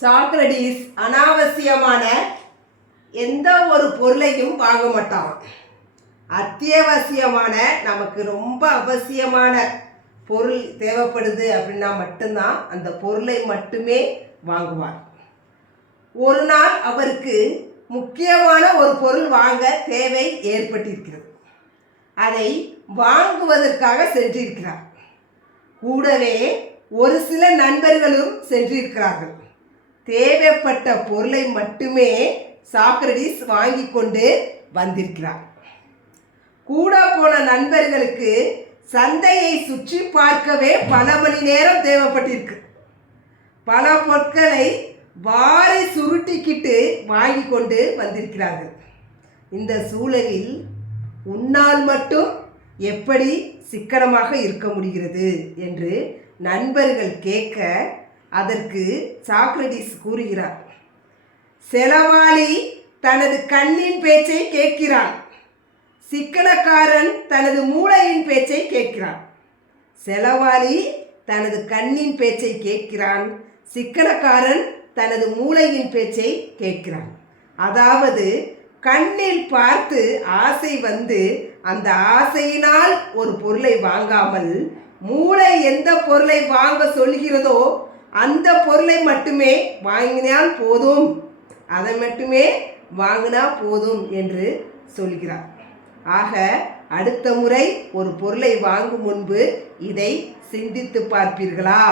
Socrates அனாவசியமான எந்த ஒரு பொருளையும் வாங்க மாட்டான். அத்தியாவசியமான நமக்கு ரொம்ப அவசியமான பொருள் தேவைப்படுது அப்படின்னா மட்டும்தான் அந்த பொருளை மட்டுமே வாங்குவார். ஒரு நாள் அவருக்கு முக்கியமான ஒரு பொருள் வாங்க தேவை ஏற்பட்டிருக்கிறது. அதை வாங்குவதற்காக சென்றிருக்கிறார். கூடவே ஒரு சில நண்பர்களும் சென்றிருக்கிறார்கள். தேவைப்பட்ட பொருளை மட்டுமே சாக்ரடீஸ் வாங்கி கொண்டு வந்திருக்கிறார். கூட போன நண்பர்களுக்கு சந்தையை சுற்றி பார்க்கவே பல மணி நேரம் தேவைப்பட்டிருக்கு. பல பொருட்களை வாரி சுருட்டிக்கிட்டு வாங்கி கொண்டு வந்திருக்கிறார்கள். இந்த சூழலில் உன்னால் மட்டும் எப்படி சிக்கனமாக இருக்க முடிகிறது என்று நண்பர்கள் கேட்க, அதற்கு சாக்ரடீஸ் கூறுகிறார், செலவாளி தனது கண்ணின் பேச்சை கேட்கிறான், சிக்கனக்காரன் தனது மூளையின் பேச்சை கேட்கிறான். செலவாளி தனது கண்ணின் பேச்சை கேட்கிறான், சிக்கனக்காரன் தனது மூளையின் பேச்சை கேட்கிறான். அதாவது கண்ணில் பார்த்து ஆசை வந்து அந்த ஆசையினால் ஒரு பொருளை வாங்காமல், மூளை எந்த பொருளை வாங்க சொல்கிறதோ அந்த பொருளை மட்டுமே வாங்கினால் போதும், அதை மட்டுமே வாங்கினா போதும் என்று சொல்கிறார். ஆக அடுத்த முறை ஒரு பொருளை வாங்கும் முன்பு இதை சிந்தித்து பார்ப்பீர்களா?